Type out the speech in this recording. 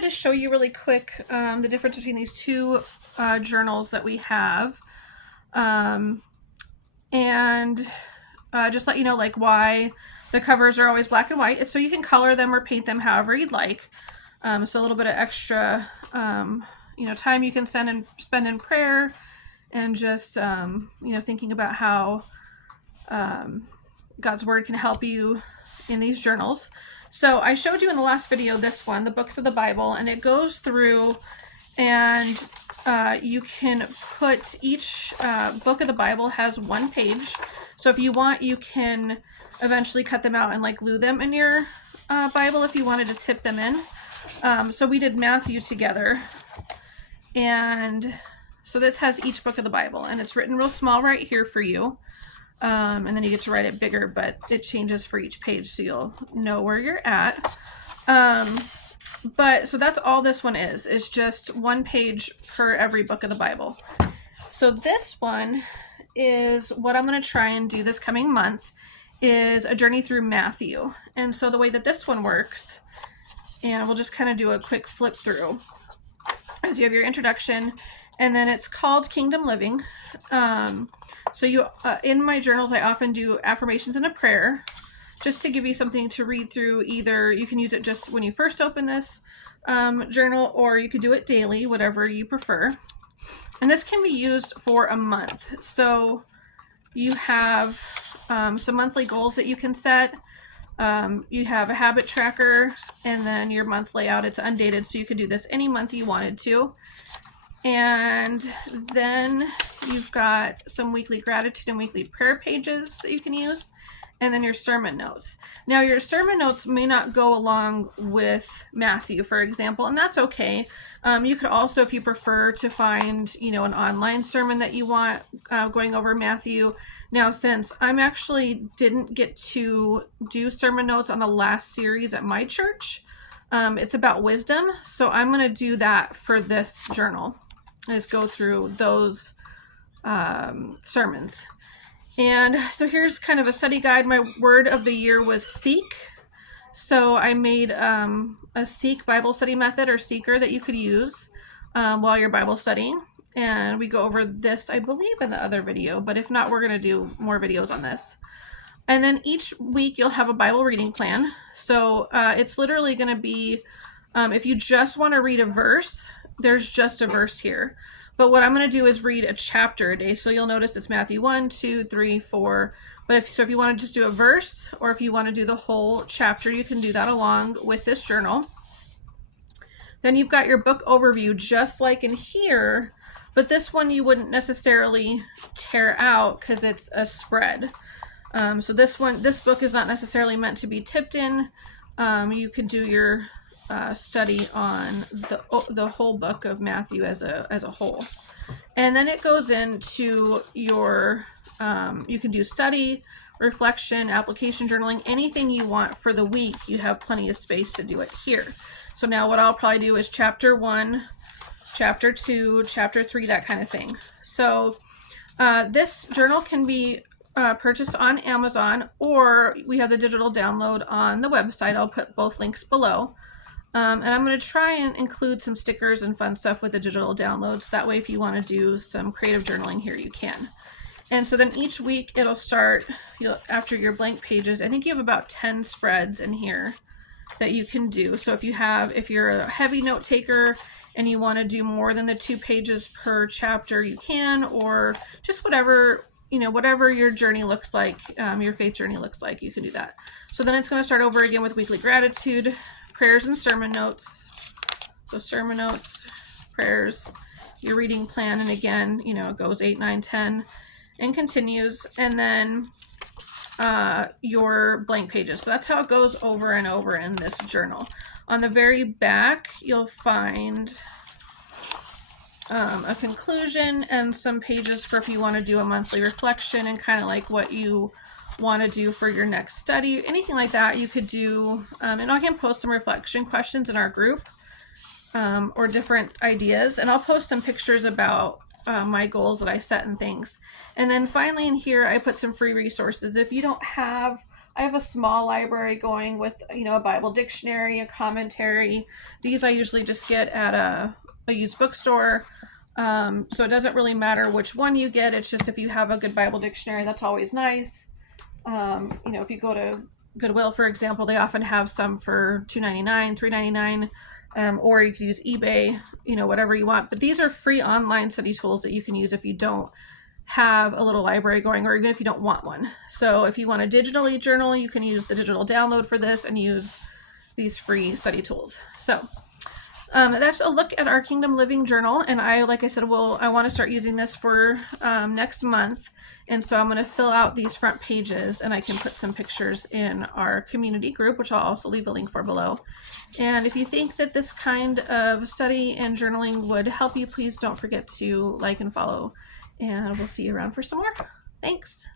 wanted to show you really quick the difference between these two journals that we have, and just let you know like why the covers are always black and white. It's so you can color them or paint them however you'd like. So a little bit of extra time you can spend in prayer and just thinking about how God's word can help you in these journals. So I showed you in the last video this one, the books of the Bible, and it goes through and you can put each book of the Bible has one page. So if you want, you can eventually cut them out and like glue them in your Bible if you wanted to tip them in. So we did Matthew together, and so this has each book of the Bible, and it's written real small right here for you. And then you get to write it bigger, but it changes for each page so you'll know where you're at. But so that's all this one is just one page per every book of the Bible. So this one is what I'm going to try and do this coming month, is a journey through Matthew. And so the way that this one works, and we'll just kind of do a quick flip through, is you have your introduction, and then it's called Kingdom Living. So you in my journals, I often do affirmations and a prayer, just to give you something to read through. Either you can use it just when you first open this journal, or you could do it daily, whatever you prefer. And this can be used for a month. So you have some monthly goals that you can set. You have a habit tracker, and then your month layout. It's undated, so you could do this any month you wanted to. And then you've got some weekly gratitude and weekly prayer pages that you can use, and then your sermon notes. Now your sermon notes may not go along with Matthew, for example, and that's okay. You could also, if you prefer, to find an online sermon that you want going over Matthew. Now, since I'm actually didn't get to do sermon notes on the last series at my church, it's about wisdom, so I'm going to do that for this journal, is go through those sermons. And so here's kind of a study guide. My word of the year was seek. So I made a seek Bible study method, or seeker, that you could use while you're Bible studying. And we go over this, I believe, in the other video, but if not, we're going to do more videos on this. And then each week you'll have a Bible reading plan. So it's literally going to be, if you just want to read a verse, there's just a verse here. But what I'm going to do is read a chapter a day. So you'll notice it's Matthew 1, 2, 3, 4. But if you want to just do a verse, or if you want to do the whole chapter, you can do that along with this journal. Then you've got your book overview, just like in here. But this one you wouldn't necessarily tear out because it's a spread. So this book is not necessarily meant to be tipped in. You could do your study on the whole book of Matthew as a whole, and then it goes into your you can do study, reflection, application journaling, anything you want for the week. You have plenty of space to do it here. So now what I'll probably do is chapter 1, chapter 2, chapter 3, that kind of thing. So this journal can be purchased on Amazon, or we have the digital download on the website. I'll put both links below. And I'm going to try and include some stickers and fun stuff with the digital downloads. That way, if you want to do some creative journaling here, you can. And so then each week it'll start, after your blank pages, I think you have about 10 spreads in here that you can do. So if you're a heavy note taker and you want to do more than the 2 pages per chapter, you can, or just whatever your journey looks like, your faith journey looks like, you can do that. So then it's going to start over again with weekly gratitude, prayers, and sermon notes. So sermon notes, prayers, your reading plan, and again, it goes 8, 9, 10, and continues, and then your blank pages. So that's how it goes over and over in this journal. On the very back, you'll find a conclusion and some pages for if you want to do a monthly reflection and kind of like what you want to do for your next study, anything like that you could do. And I can post some reflection questions in our group, or different ideas, and I'll post some pictures about my goals that I set and things. And then finally in here I put some free resources. If you don't have I have a small library going with, you know, a Bible dictionary, a commentary. These I usually just get at a used bookstore. So it doesn't really matter which one you get. It's just if you have a good Bible dictionary, that's always nice. You know, if you go to Goodwill, for example, they often have some for $2.99, $3.99, or you could use eBay, you know, whatever you want. But these are free online study tools that you can use if you don't have a little library going, or even if you don't want one. So if you want to digitally journal, you can use the digital download for this and use these free study tools. So that's a look at our Kingdom Living Journal, and like I said, I want to start using this for next month, and so I'm going to fill out these front pages, and I can put some pictures in our community group, which I'll also leave a link for below. And if you think that this kind of study and journaling would help you, please don't forget to like and follow, and we'll see you around for some more. Thanks.